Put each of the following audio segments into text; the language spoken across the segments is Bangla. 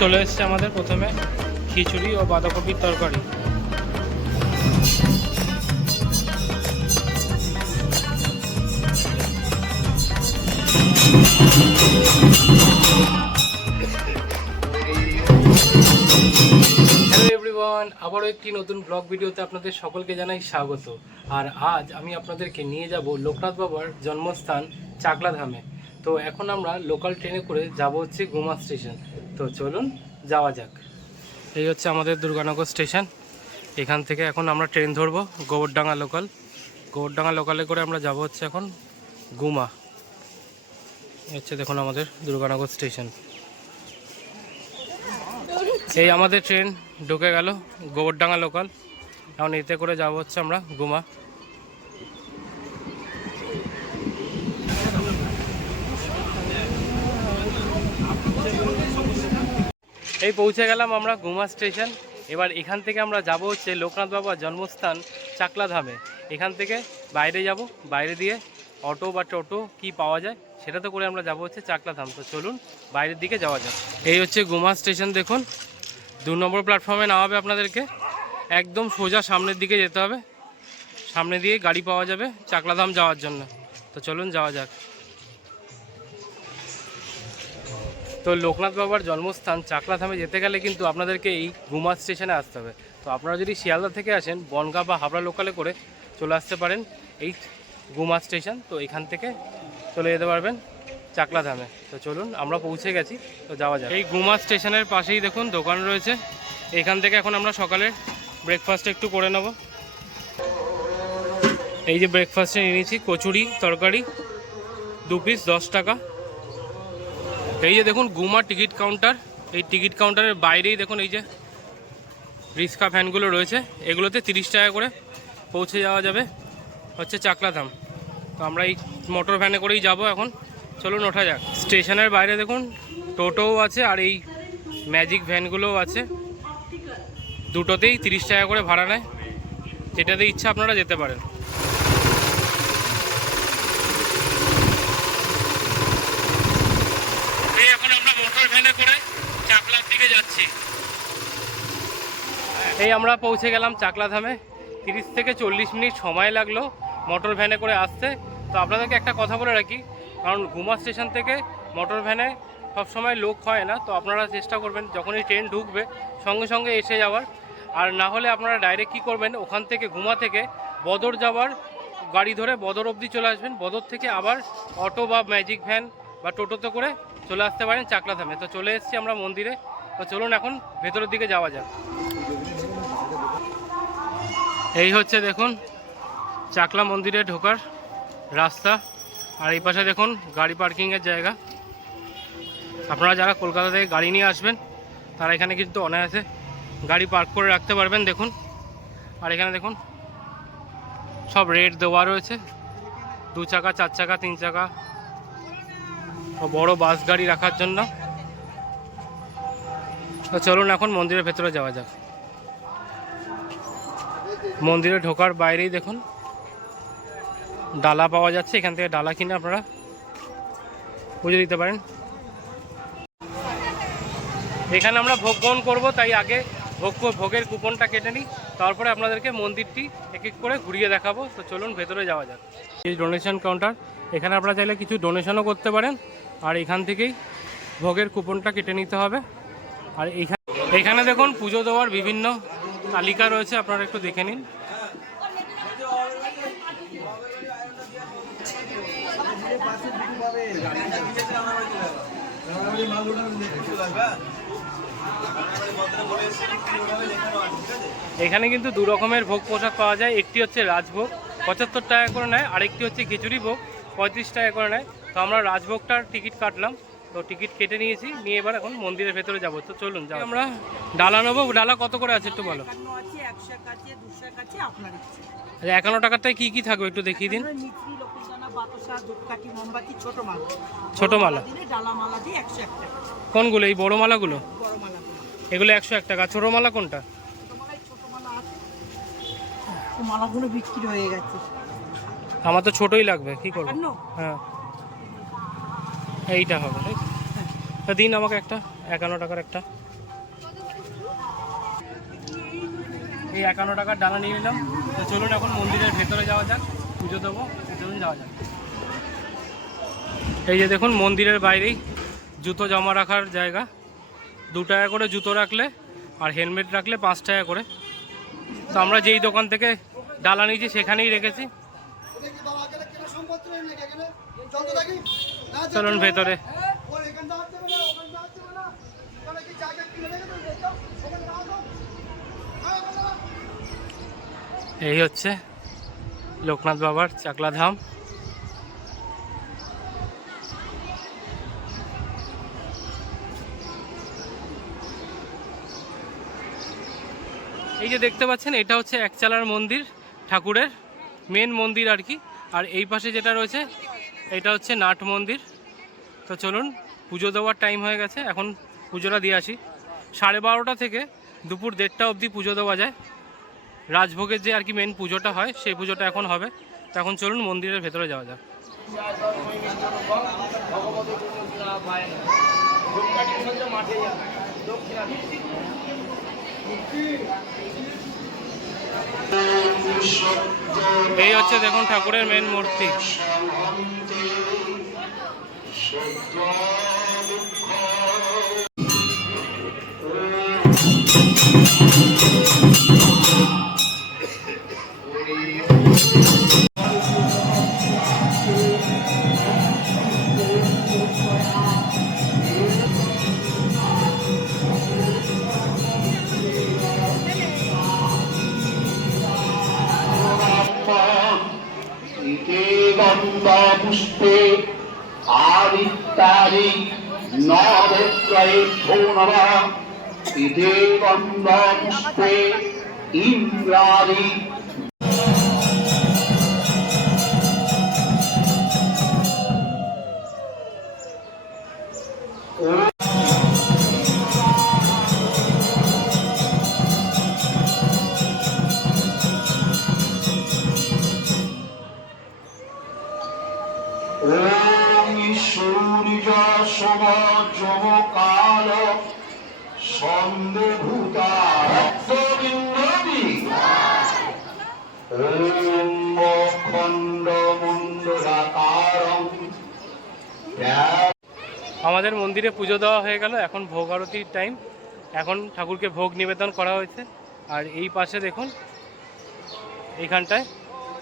চলে এসছে আমাদের প্রথমে খিচুড়ি ও বাঁধাকপির তরকারি। হ্যালো এভরিওয়ান আবারও একটি নতুন ব্লগ ভিডিওতে আপনাদের সকলকে জানাই স্বাগত। আর আজ আমি আপনাদেরকে নিয়ে যাব লোকনাথ বাবার জন্মস্থান চাকলাধামে। তো এখন আমরা লোকাল ট্রেনে করে যাব হচ্ছে গুমা স্টেশন। তো চলুন, যাওয়া যাক। এই হচ্ছে আমাদের দুর্গানগর স্টেশন। এখান থেকে এখন আমরা ট্রেন ধরবো গোবরডাঙ্গা লোকাল। গোবরডাঙ্গা লোকালে করে আমরা যাব হচ্ছে এখন গুমা। হচ্ছে দেখুন আমাদের দুর্গানগর স্টেশন। এই আমাদের ট্রেন ঢুকে গেল গোবরডাঙ্গা লোকাল। এখন এতে করে যাব হচ্ছে আমরা গুমা। এই পৌঁছে গেলাম আমরা গুমা স্টেশন। এবার এখান থেকে আমরা যাব হচ্ছে লোকনাথ বাবার জন্মস্থান চাকলাধামে। এখান থেকে বাইরে যাব, বাইরে দিয়ে অটো বা টোটো কি পাওয়া যায় সেটা তো করে আমরা যাব হচ্ছে চাকলাধাম। তো চলুন বাইরের দিকে যাওয়া যাক। এই হচ্ছে গুমা স্টেশন দেখুন। দু নম্বর প্ল্যাটফর্মে নামাবে আপনাদেরকে। একদম সোজা সামনের দিকে যেতে হবে। সামনে দিয়ে গাড়ি পাওয়া যাবে চাকলাধাম যাওয়ার জন্য। তো চলুন যাওয়া যাক। তো লোকনাথ বাবার জন্মস্থান চাকলাধামে যেতে গেলে কিন্তু আপনাদেরকে এই গুমা স্টেশনে আসতে হবে। তো আপনারা যদি শিয়ালদা থেকে আসেন, বনগাঁ বা হাবড়া লোকালে করে চলে আসতে পারেন এই গুমা স্টেশন। তো এখান থেকে চলে যেতে পারবেন চাকলাধামে। তো চলুন, আমরা পৌঁছে গেছি, তো যাওয়া যাক। এই গুমা স্টেশনের পাশেই দেখুন, দোকান রয়েছে। এখান থেকে এখন আমরা সকালের ব্রেকফাস্ট একটু করে নেব। এই যে ব্রেকফাস্টে নিয়ে নিয়েছি, কচুরি, তরকারি, দু পিস দশ টাকা। এই যে দেখুন গুমা টিকিট কাউন্টার, এই টিকিট কাউন্টারের বাইরেই দেখুন এই যে রিক্সা ভ্যানগুলো রয়েছে, এগুলোতে তিরিশ টাকা করে পৌঁছে যাওয়া যাবে, হচ্ছে চাকলাধাম। তো আমরা এই মোটর ভ্যানে করেই যাব এখন। চলুন ওঠা যাক। স্টেশনের বাইরে দেখুন, টোটোও আছে আর এই ম্যাজিক ভ্যানগুলোও আছে। দুটোতেই তিরিশ টাকা করে ভাড়া নেয়। যেটাতে ইচ্ছা আপনারা যেতে পারেন এই এখন আমরা মোটর ভ্যানে করে চাকলার দিকে যাচ্ছি এই আমরা পৌঁছে গেলাম চাকলাধামে। তিরিশ থেকে চল্লিশ মিনিট সময় লাগল, মোটর ভ্যানে করে আসতে। তো আপনাদেরকে একটা কথা বলে রাখি, কারণ গুমা স্টেশন থেকে মোটর ভ্যানে সবসময় লোক হয় না, তো আপনারা চেষ্টা করবেন যখনই ট্রেন ঢুকবে সঙ্গে সঙ্গে এসে যাওয়ার। আর না হলে আপনারা ডাইরেক্ট কী করবেন, ওখান থেকে গুমা থেকে বদর যাওয়ার গাড়ি ধরে বদর অবধি চলে আসবেন। বদর থেকে আবার অটো বা ম্যাজিক ভ্যান বা টোটোতে করে চলে আসতে পারেন চাকলাধামে। তো চলে এসেছি আমরা মন্দিরে। তো চলুন এখন ভেতরের দিকে যাওয়া যাক। এই হচ্ছে দেখুন, চাকলা মন্দিরে ঢোকার রাস্তা। আর এই পাশে দেখুন, গাড়ি পার্কিংয়ের জায়গা। আপনারা যারা কলকাতা থেকে গাড়ি নিয়ে আসবেন, তারা এখানে কিন্তু অনায়াসে গাড়ি পার্ক করে রাখতে পারবেন, দেখুন। আর এখানে দেখুন, সব রেট দেওয়া রয়েছে। দু চাকা, চার চাকা, তিন চাকা। বড় বাস গাড়ি রাখার জন্য। তো চলুন এখন মন্দিরের ভেতরে যাওয়া যাক। মন্দিরে ঢোকার বাইরেই দেখুন, ডালা পাওয়া যাচ্ছে, এখান থেকে ডালা কিনে আপনারা পুজো দিতে পারেন। এখানে আমরা ভোগ গ্রহণ করব, তাই আগে ভোগ ভোগের কুপনটা কেটে নিই, তারপরে আপনাদেরকে মন্দিরটি এক এক করে ঘুরিয়ে দেখাবো। তো চলুন ভেতরে যাওয়া যাক। এই ডোনেশন কাউন্টার এখানে আপনারা চাইলে কিছু ডোনেশনও করতে পারেন, আর এখান থেকেই ভোগের কুপনটা কেটে নিতে হবে। আর এখানে এখানে দেখুন পুজো দেওয়ার বিভিন্ন তালিকা রয়েছে, আপনারা একটু দেখে নিন। এখানে কিন্তু দু রকমের ভোগ পোশাক পাওয়া যায়, একটি হচ্ছে রাজভোগ, পঁচাত্তর টাকা করে নেয়, আরেকটি হচ্ছে খিচুড়ি ভোগ, পঁয়ত্রিশ টাকা করে নেয়। তো আমরা রাজভোগটার টিকিট কাটলাম। তো টিকিট কেটে নিয়েছি নিয়ে এবার এখন মন্দিরের ভেতরে যাব। তো চলুন যাও আমরা ডালা নেব ডালা কত করে আছে একটু বলো? আচ্ছা একান্ন টাকারটায় কী কী থাকবে একটু দেখিয়ে দিন। ছোট মালা। কোনগুলো এই বড় মালাগুলো? এগুলো একশো এক টাকা। ছোটো মালা কোনটা? মালাগুলো বিক্রি হয়ে গেছে। আমার তো ছোটোই লাগবে কি করব? হ্যাঁ। এইটা হবে, তাই দিন আমাকে একটা, একান্ন টাকার একটা। এই একান্ন টাকার ডালা নিয়ে নিলাম। তো চলুন এখন মন্দিরের ভেতরে যাওয়া যাক, পুজো দেবো, চলুন যাওয়া যাক। এই যে দেখুন, মন্দিরের বাইরেই জুতো জমা রাখার জায়গা। দু টাকা করে জুতো রাখলে আর হেলমেট রাখলে পাঁচ টাকা করে। তো আমরা যেই দোকান থেকে ডালা নিয়েছি, সেখানেই রেখেছি। চলুন ভেতরে। এই হচ্ছে লোকনাথ বাবার চাকলা ধাম এই যে দেখতে পাচ্ছেন, এটা হচ্ছে একচালার মন্দির ঠাকুরের মেন মন্দির আর কি। আর এই পাশে যেটা রয়েছে এটা হচ্ছে নাট মন্দির। তো চলুন, পুজো দেওয়ার টাইম হয়ে গেছে। এখন পুজোটা দিয়ে আসি। সাড়ে বারোটা থেকে দুপুর দেড়টা অবধি পুজো দেওয়া যায়। রাজভোগের যে আর কি মেন পুজোটা হয়, সেই পুজোটা এখন হবে। তো এখন চলুন মন্দিরের ভেতরে যাওয়া যাক। এই হচ্ছে দেখুন ঠাকুরের মেন মূর্তি। ইতে নবত্রয়েভ্যো নমঃ ইতে গন্ধাপুষ্পে ইন্দ্রাদি আমাদের মন্দিরে পুজো দেওয়া হয়ে গেল, এখন ভোগ আরতির টাইম এখন ঠাকুরকে ভোগ নিবেদন করা হয়েছে। আর এই পাশে দেখুন, এইখানটায়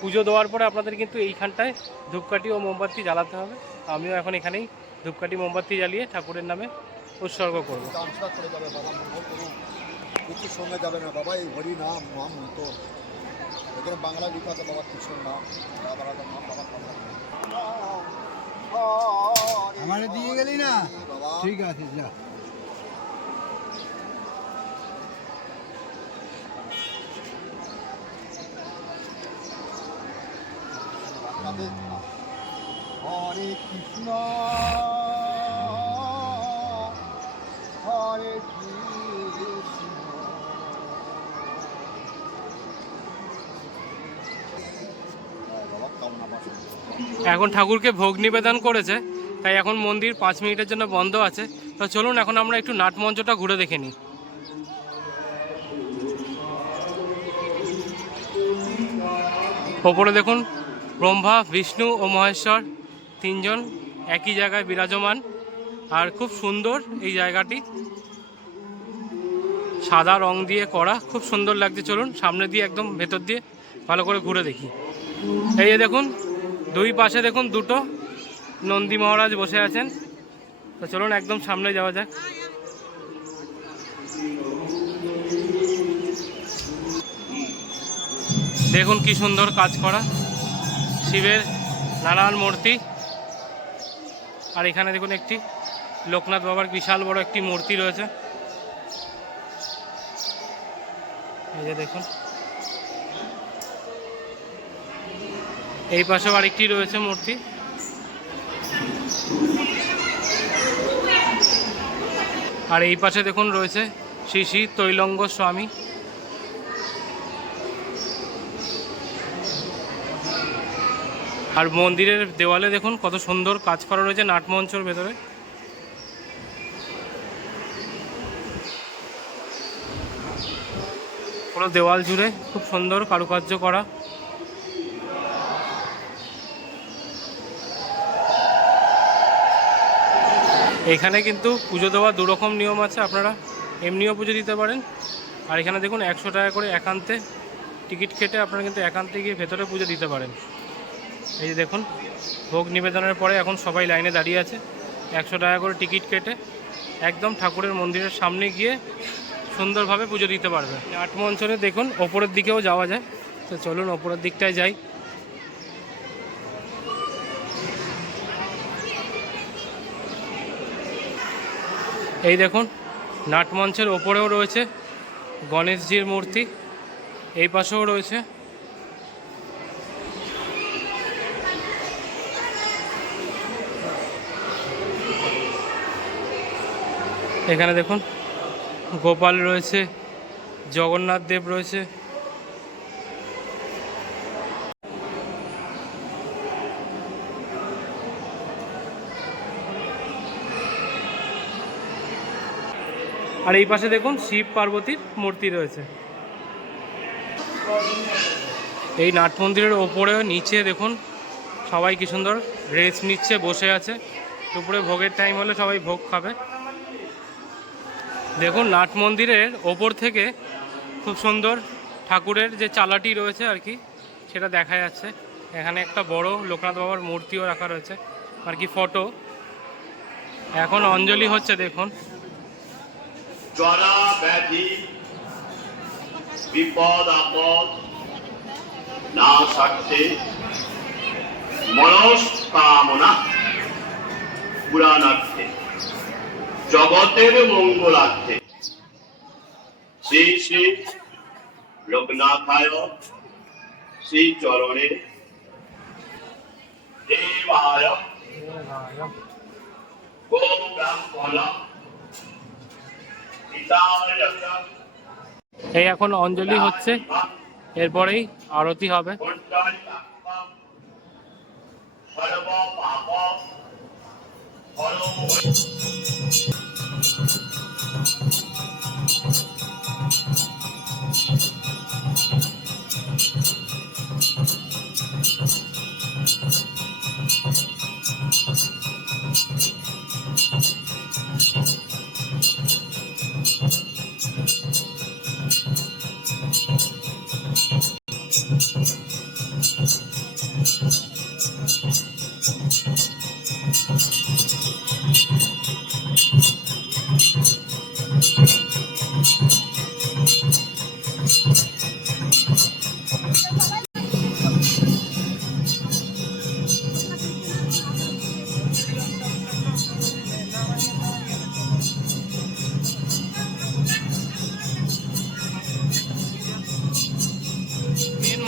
পুজো দেওয়ার পরে আপনাদের কিন্তু এইখানটায় ধূপকাঠি ও মোমবাতি জ্বালাতে হবে। আমিও এখন এখানেই ধূপকাঠি, মোমবাতি জ্বালিয়ে ঠাকুরের নামে উৎসর্গ করব। কিছু সঙ্গে যাবে না বাবা এই হরি নাম নাম মতো এখানে বাংলা লিখা আছে বাবা কৃষ্ণ নাম। রাধা নাম বাবা। আমারে দিয়ে গেলি না? বাবা। ঠিক আছে যা। হরে কৃষ্ণ। এখন ঠাকুরকে ভোগ নিবেদন করেছে, তাই এখন মন্দির পাঁচ মিনিটের জন্য বন্ধ আছে। তো চলুন, এখন আমরা একটু নাটমঞ্চটা ঘুরে দেখে নিই। ওপরে দেখুন, ব্রহ্মা, বিষ্ণু ও মহেশ্বর তিনজন একই জায়গায় বিরাজমান। আর খুব সুন্দর এই জায়গাটি। সাদা রং দিয়ে করা, খুব সুন্দর লাগছে। চলুন, সামনে দিয়ে একদম ভেতর দিয়ে ভালো করে ঘুরে দেখি। এই দেখুন দুই পাশে দেখুন দুটো নন্দী মহারাজ বসে আছেন। তো চলুন একদম সামনে যাওয়া যাক। দেখুন কি সুন্দর কাজ করা। শিবের নানান মূর্তি। আর এখানে দেখুন একটি লোকনাথ বাবার বিশাল বড় একটি মূর্তি রয়েছে। এই যে দেখুন। এই পাশেও আরেকটি রয়েছে মূর্তি। আর এই পাশে দেখুন রয়েছে শ্রী শ্রী তৈলঙ্গ স্বামী। আর মন্দিরের দেওয়ালে দেখুন কত সুন্দর কাজ করা রয়েছে নাটমঞ্চর ভেতরে। পুরো দেওয়াল জুড়ে খুব সুন্দর কারুকার্য করা। এখানে কিন্তু পুজো দেওয়ার দুরকম নিয়ম আছে আপনারা। এমনিও পুজো দিতে পারেন। আর এখানে দেখুন একশো টাকা করে একান্তে টিকিট কেটে আপনারা কিন্তু একান্তে গিয়ে ভেতরে পুজো দিতে পারেন। এই যে দেখুন, ভোগ নিবেদনের পরে এখন সবাই লাইনে দাঁড়িয়ে আছে। একশো টাকা করে টিকিট কেটে একদম ঠাকুরের মন্দিরের সামনে গিয়ে সুন্দরভাবে পুজো দিতে পারবে। আট মঞ্চলে দেখুন, ওপরের দিকেও যাওয়া যায়। তো চলুন ওপরের দিকটায় যাই। এই দেখুন, নাটমঞ্চের ওপরেও রয়েছে গণেশজির মূর্তি, এই পাশেও রয়েছে। এখানে দেখুন, গোপাল রয়েছে, জগন্নাথ দেব রয়েছে আর এই পাশে দেখুন শিব পার্বতীর মূর্তি রয়েছে। এই নাট মন্দিরের ওপরে নিচে দেখুন, সবাই কি সুন্দর রেস্ট নিচ্ছে, বসে আছে। দুপুরে ভোগের টাইম হলে সবাই ভোগ খাবে। দেখুন নাট মন্দিরের ওপর থেকে খুব সুন্দর ঠাকুরের যে চালাটি রয়েছে আর কি, সেটা দেখা যাচ্ছে। এখানে একটা বড় লোকনাথ বাবার মূর্তিও রাখা রয়েছে। আর কি ফটো এখন অঞ্জলি হচ্ছে, দেখুন। জরা ব্যাধি বিপদ আপদ না স্বার্থে মনস্কামনা পুরাণার্থে জগতের মঙ্গলার্থে শ্রী শ্রী লোকনাথায় শ্রী চরণে দেবায়। গো ব্রাহ্মণ এই এখন অঞ্জলি হচ্ছে। এরপরেই আরতি হবে।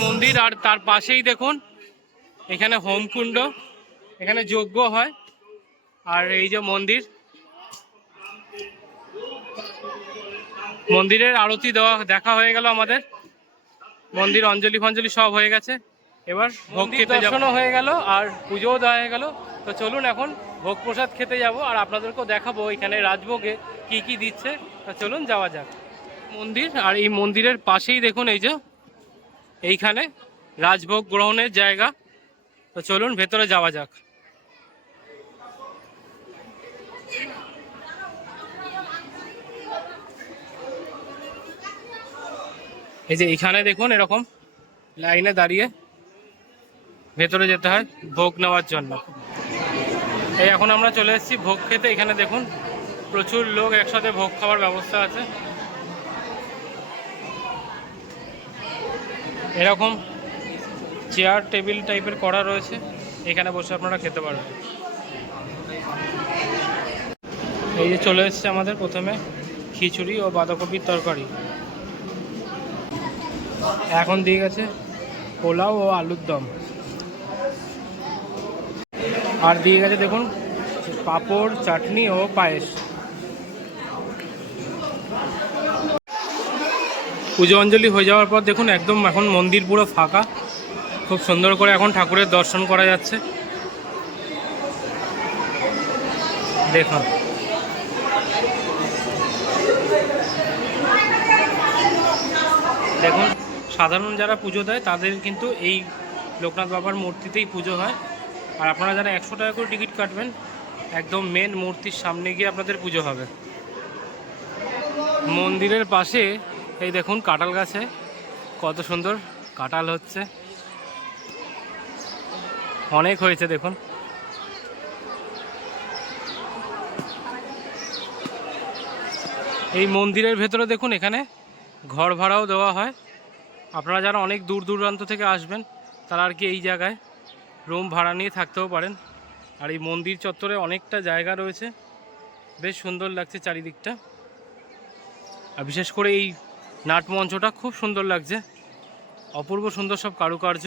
মন্দির আর তার পাশেই দেখুন এখানে হোমকুণ্ড এখানে যজ্ঞ হয় আর এই যে মন্দির। মন্দিরের আরতি দেওয়া দেখা হয়ে গেল আমাদের। মন্দির অঞ্জলি ফঞ্জলি সব হয়ে গেছে। এবার ভোগ খেতে দর্শনও হয়ে গেল আর পুজোও দেওয়া হয়ে গেল। তো চলুন এখন ভোগ প্রসাদ খেতে যাব আর আপনাদেরকেও দেখাবো এখানে রাজভোগে কি কি দিচ্ছে। তো চলুন যাওয়া যাক। মন্দির আর এই মন্দিরের পাশেই দেখুন এই যে এইখানে রাজভোগ গ্রহণের জায়গা। তো চলুন ভেতরে যাওয়া যাক। এই যে এখানে দেখুন এরকম লাইনে দাঁড়িয়ে ভেতরে যেতে হয় ভোগ নেওয়ার জন্য। এই এখন আমরা চলে এসেছি ভোগ খেতে। এখানে দেখুন প্রচুর লোক একসাথে ভোগ খাওয়ার ব্যবস্থা আছে। এরকম চেয়ার টেবিল টাইপের করা রয়েছে। এখানে বসে আপনারা খেতে পারবেন। এই যে চলে এসছে আমাদের প্রথমে খিচুড়ি ও বাঁধাকপির তরকারি। এখন দিয়ে গেছে পোলাও ও আলুর দম। আর দিয়ে গেছে দেখুন, পাঁপড়, চাটনি ও পায়েস। পুজো অঞ্জলি হয়ে যাওয়ার পর দেখুন একদম এখন মন্দির পুরো ফাঁকা। খুব সুন্দর করে এখন ঠাকুরের দর্শন করা যাচ্ছে। দেখুন। দেখুন, সাধারণ যারা পুজো দেয়, তাদের কিন্তু এই লোকনাথ বাবার মূর্তিতেই পুজো হয়। আর আপনারা যারা একশো টাকা করে টিকিট কাটবেন, একদম মেন মূর্তির সামনে গিয়ে আপনাদের পুজো হবে। মন্দিরের পাশে এই দেখুন কাঁঠাল গাছে কত সুন্দর কাঁঠাল হচ্ছে। অনেক হয়েছে, দেখুন। এই মন্দিরের ভেতরে দেখুন, এখানে ঘর ভাড়াও দেওয়া হয়। আপনারা যারা অনেক দূর দূরান্ত থেকে আসবেন, তারা আর কি এই জায়গায় রুম ভাড়া নিয়ে থাকতেও পারেন। আর এই মন্দির চত্বরে অনেকটা জায়গা রয়েছে। বেশ সুন্দর লাগছে চারিদিকটা। আর বিশেষ করে এই নাট মঞ্চটা খুব সুন্দর লাগছে। অপূর্ব সুন্দর সব কারুকার্য।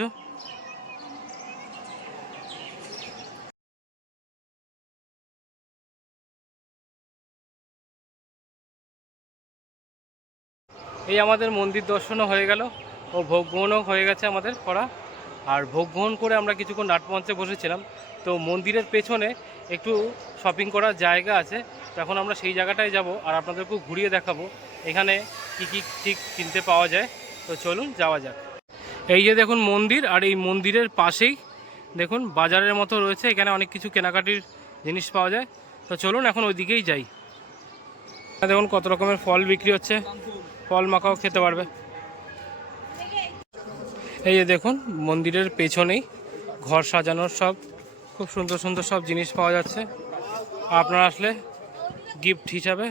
এই আমাদের মন্দির দর্শনও হয়ে গেল ও ভোগ গ্রহণও হয়ে গেছে আমাদের করা। আর ভোগ গ্রহণ করে আমরা কিছুক্ষণ নাটমঞ্চে বসেছিলাম। তো মন্দিরের পেছনে একটু শপিং করার জায়গা আছে তখন আমরা সেই জায়গাটায় যাব আর আপনাদেরকেও ঘুরিয়ে দেখাবো এখানে কি কি ঠিক কিনতে পাওয়া যায়। তো চলুন যাওয়া যাক। এই যে দেখুন মন্দির আর এই মন্দিরের পাশেই দেখুন বাজারের মতো রয়েছে, এখানে অনেক কিছু কেনাকাটির জিনিস পাওয়া যায়। তো চলুন এখন ওই দিকেই যাই। দেখুন কত রকমের ফল বিক্রি হচ্ছে, ফল মাখাও খেতে পারবে। এই যে দেখুন মন্দিরের পেছনেই ঘর সাজানোর সব খুব সুন্দর সুন্দর সব জিনিস পাওয়া যাচ্ছে। আপনারা আসলে গিফট হিসাবে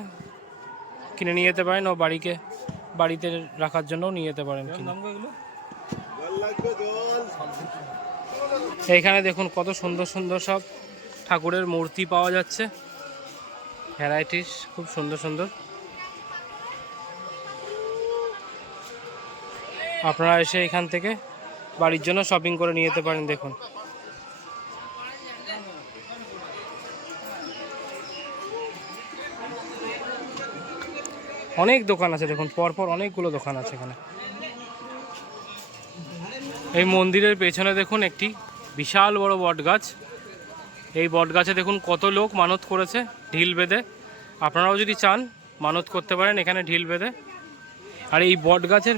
কিনে নিয়ে যেতে পারেন ও বাড়িকে, বাড়িতে রাখার জন্যও নিয়ে যেতে পারেন এইখানে দেখুন কত সুন্দর সুন্দর সব ঠাকুরের মূর্তি পাওয়া যাচ্ছে। ভ্যারাইটিস, খুব সুন্দর সুন্দর। আপনারা এসে এখান থেকে বাড়ির জন্য শপিং করে নিয়ে যেতে পারেন, দেখুন। অনেক দোকান আছে দেখুন, পরপর অনেকগুলো দোকান আছে এখানে। এই মন্দিরের পেছনে দেখুন একটি বিশাল বড় বট গাছ এই বট গাছে দেখুন কত লোক মানত করেছে ঢিল বেঁধে। আপনারাও যদি চান, মানত করতে পারেন এখানে ঢিল বেঁধে। আর এই বট গাছের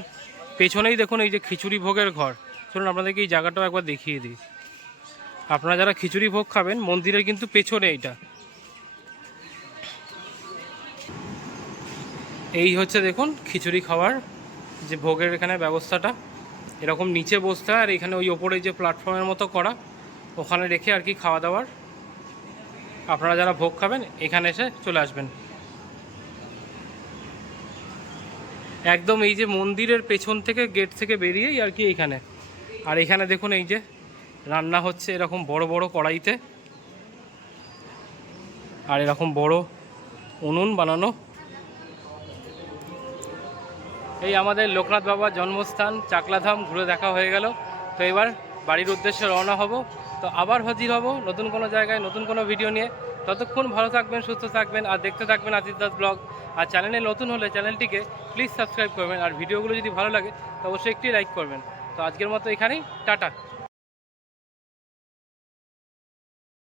পেছনেই দেখুন এই যে খিচুড়ি ভোগের ঘর। চলুন আপনাদেরকে এই জায়গাটাও একবার দেখিয়ে দিই। আপনারা যারা খিচুড়ি ভোগ খাবেন, মন্দিরের কিন্তু পেছনে এইটা। এই হচ্ছে দেখুন খিচুড়ি খাওয়ার যে ভোগের এখানে ব্যবস্থাটা। এরকম নিচে বসতে হয় আর এখানে ওই ওপরে যে প্ল্যাটফর্মের মতো করা, ওখানে রেখে আর কি খাওয়া দাওয়ার। আপনারা যারা ভোগ খাবেন, এখানে এসে চলে আসবেন। একদম এই যে মন্দিরের পেছন থেকে গেট থেকে বেরিয়েই আর কি এইখানে আর এখানে দেখুন এই যে রান্না হচ্ছে এরকম বড় বড় কড়াইতে। আর এরকম বড় উনুন বানানো। এই আমাদের লোকনাথ বাবার জন্মস্থান চাকলাধাম, ঘুরে দেখা হয়ে গেল। তো এবার বাড়ির উদ্দেশ্যে রওনা হব। তো আবার হাজির হব নতুন কোনো জায়গায়, নতুন কোনো ভিডিও নিয়ে। ততক্ষণ ভালো থাকবেন, সুস্থ থাকবেন আর দেখতে থাকবেন আজিৎ দাস ব্লগ। আর চ্যানেলে নতুন হলে চ্যানেলটিকে প্লিজ সাবস্ক্রাইব করবেন। আর ভিডিওগুলো যদি ভালো লাগে, তো অবশ্যই একটি লাইক করবেন। তো আজকের মতো এখানেই। টাটা।